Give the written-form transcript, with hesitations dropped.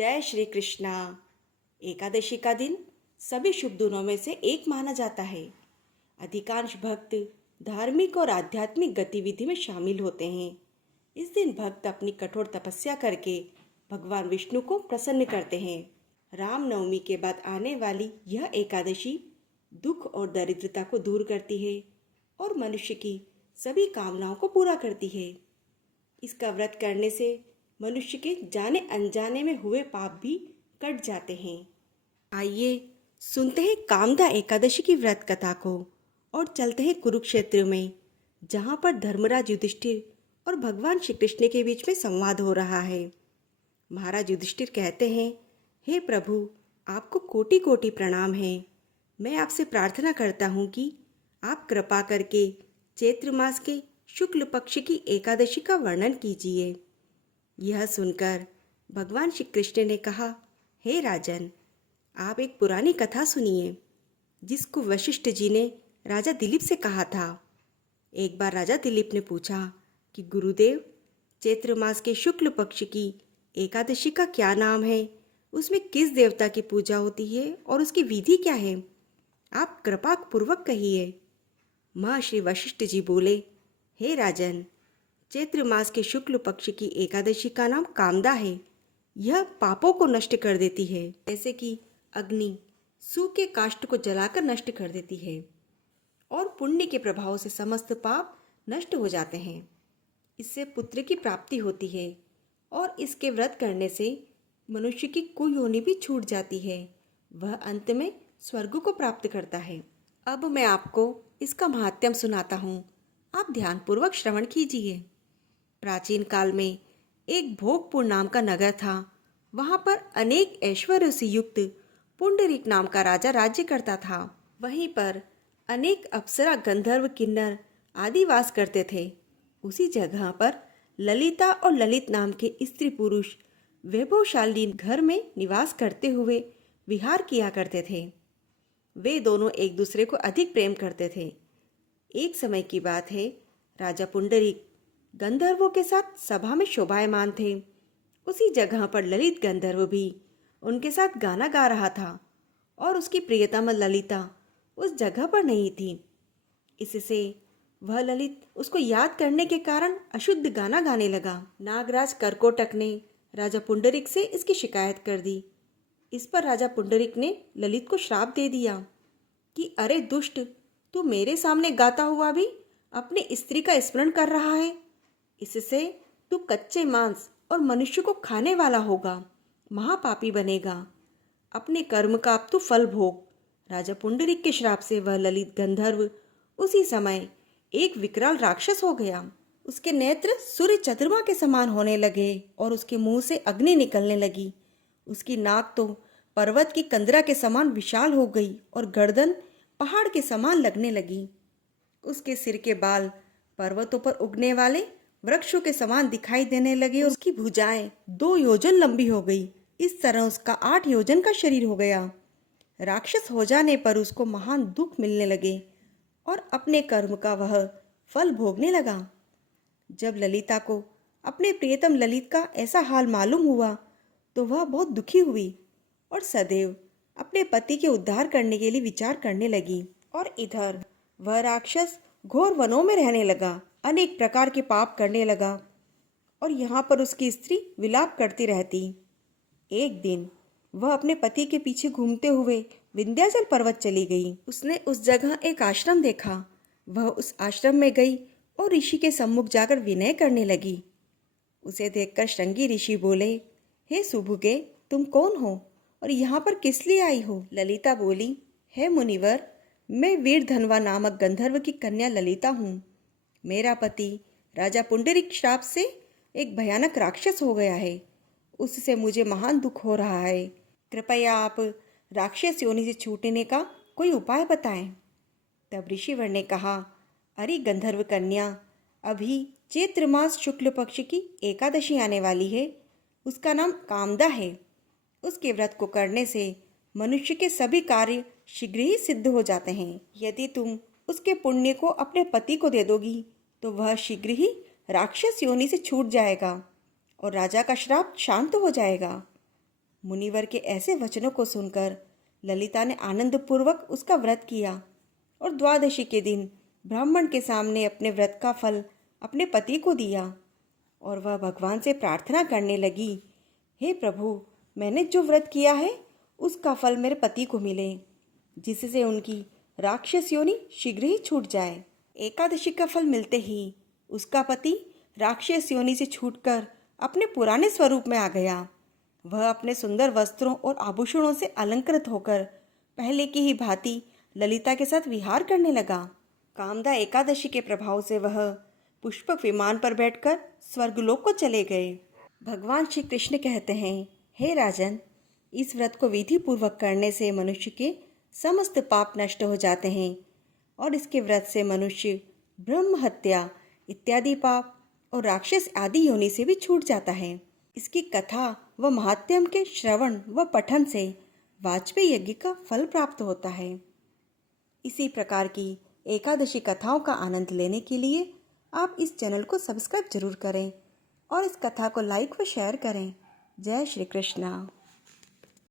जय श्री कृष्णा। एकादशी का दिन सभी शुभ दिनों में से एक माना जाता है। अधिकांश भक्त धार्मिक और आध्यात्मिक गतिविधि में शामिल होते हैं। इस दिन भक्त अपनी कठोर तपस्या करके भगवान विष्णु को प्रसन्न करते हैं। रामनवमी के बाद आने वाली यह एकादशी दुख और दरिद्रता को दूर करती है और मनुष्य की सभी कामनाओं को पूरा करती है। इसका व्रत करने से मनुष्य के जाने अनजाने में हुए पाप भी कट जाते हैं। आइए सुनते हैं कामदा एकादशी की व्रत कथा को और चलते हैं कुरुक्षेत्र में, जहाँ पर धर्मराज युधिष्ठिर और भगवान श्री कृष्ण के बीच में संवाद हो रहा है। महाराज युधिष्ठिर कहते हैं, हे प्रभु, आपको कोटि कोटि प्रणाम है। मैं आपसे प्रार्थना करता हूँ कि आप कृपा करके चैत्र मास के शुक्ल पक्ष की एकादशी का वर्णन कीजिए। यह सुनकर भगवान श्री कृष्ण ने कहा, हे राजन, आप एक पुरानी कथा सुनिए जिसको वशिष्ठ जी ने राजा दिलीप से कहा था। एक बार राजा दिलीप ने पूछा कि गुरुदेव, चैत्र मास के शुक्ल पक्ष की एकादशी का क्या नाम है, उसमें किस देवता की पूजा होती है और उसकी विधि क्या है, आप कृपा पूर्वक कहिए। महर्षि वशिष्ठ जी बोले, हे राजन, चैत्र मास के शुक्ल पक्ष की एकादशी का नाम कामदा है। यह पापों को नष्ट कर देती है, जैसे कि अग्नि सूखे काष्ठ को जलाकर नष्ट कर देती है, और पुण्य के प्रभाव से समस्त पाप नष्ट हो जाते हैं। इससे पुत्र की प्राप्ति होती है और इसके व्रत करने से मनुष्य की कुयोनि भी छूट जाती है। वह अंत में स्वर्ग को प्राप्त करता है। अब मैं आपको इसका महात्म्य सुनाता हूँ, आप ध्यानपूर्वक श्रवण कीजिए। प्राचीन काल में एक भोगपुर नाम का नगर था। वहां पर अनेक ऐश्वर्य से युक्त पुंडरीक नाम का राजा राज्य करता था। वहीं पर अनेक अप्सरा, गंधर्व, किन्नर आदि वास करते थे। उसी जगह पर ललिता और ललित नाम के स्त्री पुरुष वैभवशाली घर में निवास करते हुए विहार किया करते थे। वे दोनों एक दूसरे को अधिक प्रेम करते थे। एक समय की बात है, राजा पुंडरीक गंधर्वों के साथ सभा में शोभायमान थे। उसी जगह पर ललित गंधर्व भी उनके साथ गाना गा रहा था और उसकी प्रियतमा ललिता उस जगह पर नहीं थी। इससे वह ललित उसको याद करने के कारण अशुद्ध गाना गाने लगा। नागराज करकोटक ने राजा पुंडरीक से इसकी शिकायत कर दी। इस पर राजा पुंडरीक ने ललित को श्राप दे दिया कि अरे दुष्ट, तू मेरे सामने गाता हुआ भी अपने स्त्री का स्मरण कर रहा है। इससे तू कच्चे मांस और मनुष्य को खाने वाला होगा, महापापी बनेगा। अपने कर्म का अब तू फल भोग। राजा पुंडरीक के श्राप से वह ललित गंधर्व उसी समय एक विकराल राक्षस हो गया। उसके नेत्र सूर्य चंद्रमा के समान होने लगे और उसके मुंह से अग्नि निकलने लगी। उसकी नाक तो पर्वत की कंदरा के समान विशाल हो गई और गर्दन पहाड़ के समान लगने लगी। उसके सिर के बाल पर्वतों पर उगने वाले वृक्षों के समान दिखाई देने लगे और उसकी भुजाएं 2 योजन लंबी हो गई। इस तरह उसका 8 योजन का शरीर हो गया। राक्षस हो जाने पर उसको महान दुख मिलने लगे और अपने कर्म का वह फल भोगने लगा। जब ललिता को अपने प्रियतम ललित का ऐसा हाल मालूम हुआ तो वह बहुत दुखी हुई और सदैव अपने पति के उद्धार करने के लिए विचार करने लगी। और इधर वह राक्षस घोर वनों में रहने लगा, अनेक प्रकार के पाप करने लगा और यहाँ पर उसकी स्त्री विलाप करती रहती। एक दिन वह अपने पति के पीछे घूमते हुए विंध्याचल पर्वत चली गई। उसने उस जगह एक आश्रम देखा। वह उस आश्रम में गई और ऋषि के सम्मुख जाकर विनय करने लगी। उसे देखकर श्रृंगी ऋषि बोले, हे सुभुगे, तुम कौन हो और यहाँ पर किस लिए आई हो? ललिता बोली, हे मुनिवर, मैं वीरधनवा नामक गंधर्व की कन्या ललिता हूँ। मेरा पति राजा पुंडरीक श्राप से एक भयानक राक्षस हो गया है। उससे मुझे महान दुख हो रहा है। कृपया आप राक्षस योनि से छूटने का कोई उपाय बताएं। तब ऋषिवर ने कहा, अरे गंधर्व कन्या, अभी चैत्र मास शुक्ल पक्ष की एकादशी आने वाली है। उसका नाम कामदा है। उसके व्रत को करने से मनुष्य के सभी कार्य शीघ्र ही सिद्ध हो जाते हैं। यदि तुम उसके पुण्य को अपने पति को दे दोगी तो वह शीघ्र ही राक्षस योनि से छूट जाएगा और राजा का श्राप शांत हो जाएगा। मुनिवर के ऐसे वचनों को सुनकर ललिता ने आनंदपूर्वक उसका व्रत किया और द्वादशी के दिन ब्राह्मण के सामने अपने व्रत का फल अपने पति को दिया और वह भगवान से प्रार्थना करने लगी, हे प्रभु, मैंने जो व्रत किया है उसका फल मेरे पति को मिले, जिससे उनकी राक्षस योनि शीघ्र ही छूट जाए। एकादशी का फल मिलते ही उसका पति राक्षस योनि से छूटकर अपने पुराने स्वरूप में आ गया। वह अपने सुंदर वस्त्रों और आभूषणों से अलंकृत होकर पहले की ही भांति ललिता के साथ विहार करने लगा। कामदा एकादशी के प्रभाव से वह पुष्पक विमान पर बैठकर स्वर्गलोक को चले गए। भगवान श्री कृष्ण कहते हैं, हे राजन, इस व्रत को विधि पूर्वक करने से मनुष्य के समस्त पाप नष्ट हो जाते हैं और इसके व्रत से मनुष्य ब्रह्म हत्या इत्यादि पाप और राक्षस आदि योनि से भी छूट जाता है। इसकी कथा व महात्म्य के श्रवण व पठन से वाजपेयी यज्ञ का फल प्राप्त होता है। इसी प्रकार की एकादशी कथाओं का आनंद लेने के लिए आप इस चैनल को सब्सक्राइब जरूर करें और इस कथा को लाइक व शेयर करें। जय श्री कृष्णा।